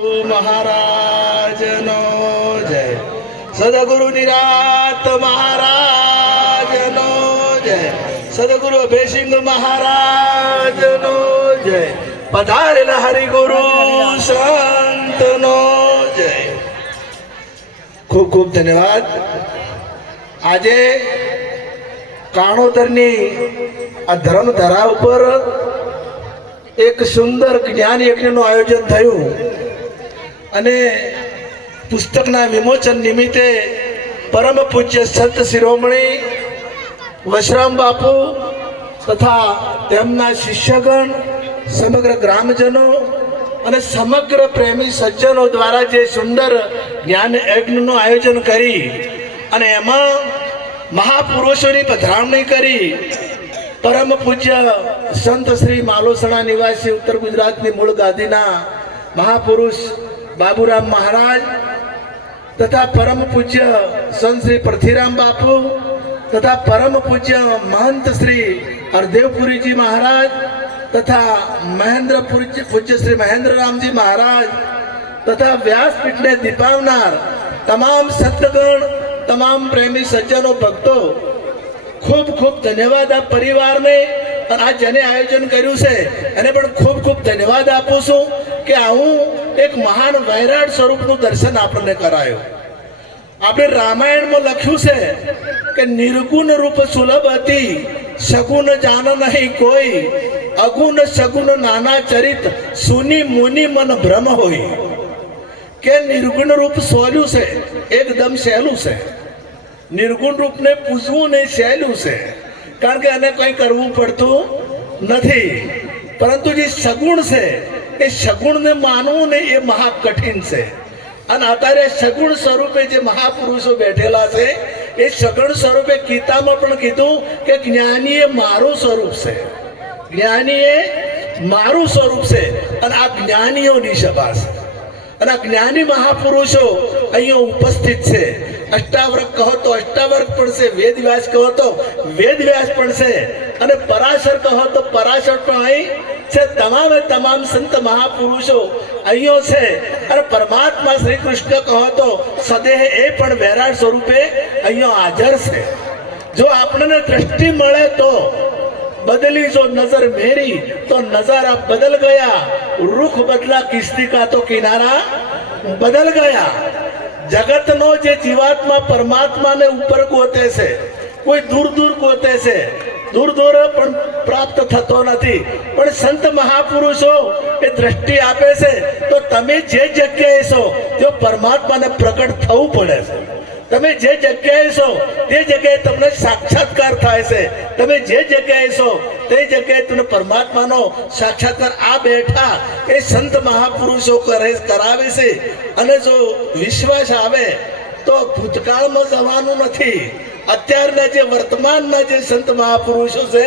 महाराज no जय। सदगुरु निरात महाराज no जय। सदगुरु अभेसिंग महाराज नो जय। पधारेला हरिगुरु संत नो जय। खूब खूब धन्यवाद। આજે કાણોદરની આ ધર્મધરા ઉપર એક સુંદર જ્ઞાન યજ્ઞનું આયોજન થયું અને પુસ્તકના વિમોચન નિમિત્તે પરમ પૂજ્ય સંત શિરોમણી વશરામ બાપુ તથા તેમના શિષ્યગણ સમગ્ર ગ્રામજનો અને સમગ્ર પ્રેમી સજ્જનો દ્વારા જે સુંદર જ્ઞાન યજ્ઞનું આયોજન કરી અને એમાં મહાપુરુષોની પધરામણી કરી પરમ પૂજ્ય સંત શ્રી માલોસણા નિવાસી ઉત્તર ગુજરાતની મૂળ ગાદીના મહાપુરુષ બાબુરામ મહારાજ તથા પરમ પૂજ્ય સંત શ્રી પૃથ્વીરામ બાપુ તથા પરમ પૂજ્ય મહંત શ્રી હરદેવપુરીજી महाराज तथा महेंद्र पूज्य श्री महेंद्र राम जी महाराज तथा व्यासपीठ ने दीपावनार तमाम सत्गण तमाम प्रेमी सज्जनों भक्तों खूब खूब धन्यवाद आप परिवार ने और आज जेने आयोजन कर्યું છે એને પણ ખૂબ ખૂબ ધન્યવાદ આપું છું કે આવું એક મહાન વૈરાટ સ્વરૂપનું દર્શન આપણને કરાયું। આપણે રામાયણમાં લખ્યું છે કે નિર્ગુણ રૂપ સુલભ હતી સગુણ જાન નહીં કોઈ અગુણ સગુણ નાના ચરિત સુની મુનિ મન ભ્રમ હોય કે નિર્ગુણ રૂપ સોલ્યું છે એકદમ સહેલું છે। निर्गुण रूप ने पूछવું नहीं સહેલું છે કારણ કે એને કંઈ કરવું પડતું નથી પરંતુ જે સગુણ છે એ સગુણને માનવું ને એ મહા કઠિન છે અને અત્યારે સગુણ સ્વરૂપે જે મહાપુરુષો બેઠેલા છે એ સગુણ સ્વરૂપે ગીતામાં પણ કીધું કે જ્ઞાની એ મારું સ્વરૂપ છે જ્ઞાની એ મારું સ્વરૂપ છે અને આ જ્ઞાનીઓની સભા છે અને આ જ્ઞાની મહાપુરુષો અહીંયા ઉપસ્થિત છે। अष्टावर्ग कहो तो अष्टावर्ग पण से वेद व्यास कहो तो वेद व्यास पण से अने पराशर कहो तो पराशर पण आई से तमाम संत महापुरुषो अहियो से अरे परमात्मा श्री कृष्ण कहो तो सदेह ए पण वैराट स्वरूपे अहियो हाजर से। जो आपने दृष्टि मळे तो बदली जो नजर मेरी तो नजारा बदल गया रुख बदला किश्ती का तो किनारा बदल गया। जगत नो जे जीवात्मा परमात्मा ने ऊपर गोते से कोई दूर दूर गोते से दूर दूर पण प्राप्त थतो नथी पण संत महापुरुषो ए दृष्टि आपे से तो तमे जे जग्याए छो जो परमात्मा ने प्रकट थवू पड़े छे। तमे जे जग्याए छो ते जग्याए तमने साक्षात्कार थाय छे। तमे जे जग्याए छो ते जग्याए तमने परमात्मानो साक्षात्कार आ बैठा ए संत महापुरुषो करावे छे। અને જો વિશ્વાસ આવે તો ભૂતકાળમાં જવાનું નથી અત્યારના જે વર્તમાનના જે સંત મહાપુરુષો છે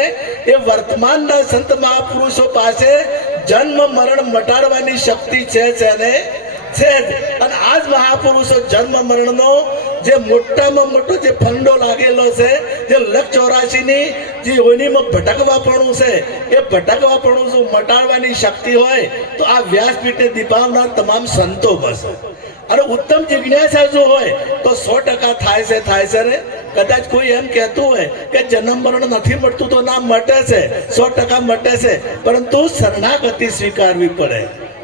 એ વર્તમાનના સંત મહાપુરુષો પાસે જન્મ મરણ મટાડવાની શક્તિ છે ને છે અને આજ મહાપુરુષો જન્મ મરણનો જે મોટામાં મોટો જે ફંડો લાગેલો છે જે લક્ષ 84 ની જે યોનિમાં ભટકવાપણું છે એ ભટકવાપણું જો મટાડવાની શક્તિ હોય તો આ વ્યાસપીઠે દીપાવનાર તમામ સંતો બસ અને ઉત્તમ જિજ્ઞાસા જો હોય તો 100% થાય છે રે। કદાચ કોઈ એમ કહેતું હોય કે જન્મ મરણ નથી મળતું તો ના મટે છે 100% મટે છે પરંતુ શરણાગતિ સ્વીકારવી પડે।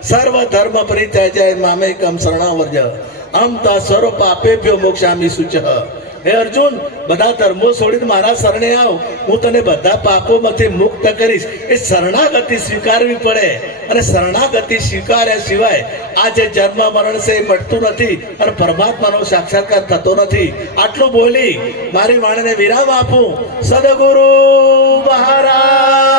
सर्व धर्म परित्याज्य मामेकम शरणावर्ज अहम ता सर्व पापेभ्यो मोक्षामि शुचः। हे अर्जुन बधा धर्मो छोड़ी मारा शरणे आव हूँ तने बधा पापोमांथी मुक्त करीश। ए शरणागति स्वीकारवी पड़े अने शरणागति स्वीकार्या सिवाय आज जन्म मरण से मटतुं नथी अने परमात्मानो साक्षात्कार थतो नथी। आटલું બોલી મારી વાણીને વિરામ આપું। સદગુરુ મહારાજ।